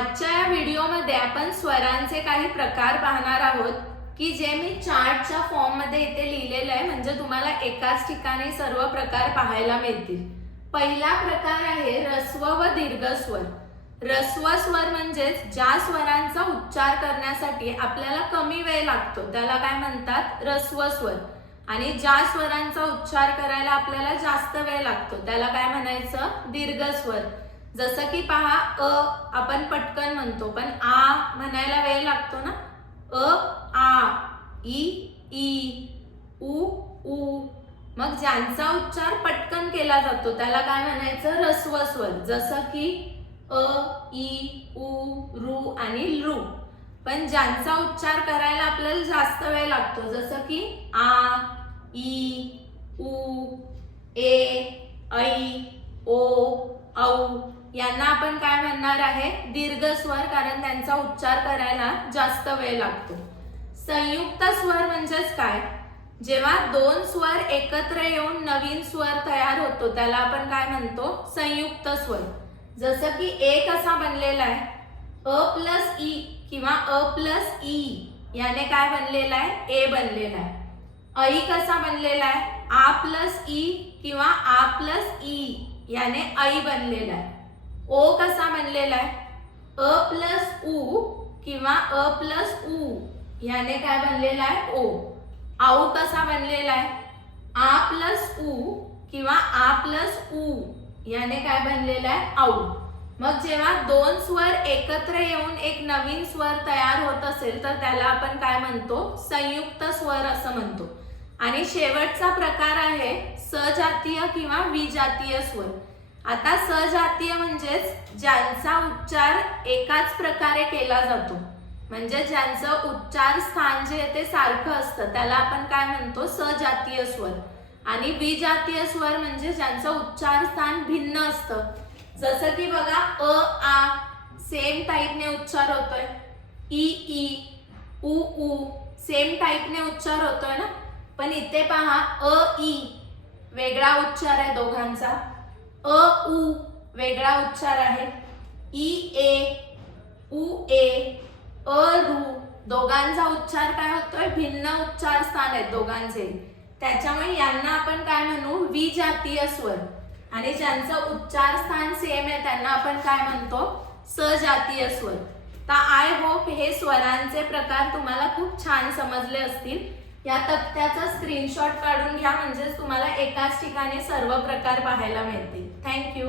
आजच्या या व्हिडिओमध्ये आपण स्वरांचे काही प्रकार पाहणार आहोत की जे मी चार्टच्या फॉर्म मध्ये इथे लिहिलेले आहे, म्हणजे तुम्हाला एकाच ठिकाणी सर्व प्रकार पाहायला मिळतील। पहिला प्रकार आहे ऱ्हस्व व दीर्घ स्वर। ऱ्हस्व स्वर म्हणजे ज्या स्वरांचा उच्चार करण्यासाठी आपल्याला कमी वेळ लागतो त्याला काय म्हणतात, ऱ्हस्व स्वर। आणि ज्या स्वरांचा उच्चार करायला आपल्याला जास्त वेळ लागतो त्याला काय म्हणायचं, दीर्घ स्वर। जसं की पहा, आपण पटकन म्हणतो पण आ म्हणायला वेळ लागतो ना, आ, ई ई, उ उ। मग ज्यांचा उच्चार पटकन केला जातो त्याला काय म्हणायचं, ऱ्हस्व स्वर। जसं की ई उ रू आणि लृ। पण ज्यांचा उच्चार करायला आपल्याला जास्त वेळ लागतो जसं की आ, ई, उ, ए, ऐ, ओ, औ, यांना आपण काय म्हणणार आहे, दीर्घ स्वर, कारण त्यांचा उच्चार करायला जास्त वेळ लागतो। संयुक्त स्वर म्हणजेच काय, जेव्हा दोन स्वर एकत्र येऊन नवीन स्वर तयार होतो त्याला आपण काय म्हणतो, संयुक्त स्वर। जसं की ए कसा बनलेला आहे, अ प्लस ई किंवा अ प्लस ई याने काय बनलेला आहे, ए बनलेला आहे। ऐ कसा बनलेला आहे, आ प्लस ई किंवा आ प्लस ई याने ऐ बनलेला आहे। ओ कसा बनलेला आहे, अ प्लस उ किंवा अ प्लस उ याने काय बनलेला आहे, ओ। औ कसा बनलेला आहे, आ प्लस उ किंवा आ प्लस उ याने काय बनलेला आहे, औ। मग जेव्हा दोन स्वर एकत्र येऊन एक नवीन स्वर तयार होत असेल तर त्याला आपण काय म्हणतो, संयुक्त स्वर असं म्हणतो। आणि शेवटचा प्रकार आहे सजातीय किंवा विजातीय स्वर। आता सजातीय म्हणजेच ज्यांचा उच्चार एकाच प्रकारे केला जातो, म्हणजे ज्यांचं उच्चार स्थान जे ते सारखं असतं त्याला आपण काय म्हणतो, सजातीय स्वर। आणि विजातीय स्वर म्हणजे ज्यांचं उच्चार स्थान भिन्न असतं। जसं की बघा, आ सेम टाईपने उच्चार होतोय, ई उ उ सेम टाईपने उच्चार होतोय ना। पण इथे पहा, ई वेगळा उच्चार आहे दोघांचा, उ वेगळा उच्चार आहे, ई ए, उ ए, रू दोघांचा उच्चार काय होतोय, भिन्न उच्चार स्थान आहेत दोघांचे। त्याच्यामुळे यांना आपण काय म्हणू, विजातीय स्वर। आणि ज्यांचं उच्चार स्थान सेम आहे त्यांना आपण काय म्हणतो, सजातीय स्वर। तर आय होप हे स्वरांचे प्रकार तुम्हाला खूप छान समजले असतील। या तक्त्याचा स्क्रीनशॉट काढून घ्या, म्हणजे तुम्हाला एकाच ठिकाणी सर्व प्रकार पाहायला मिळतील। थँक्यू।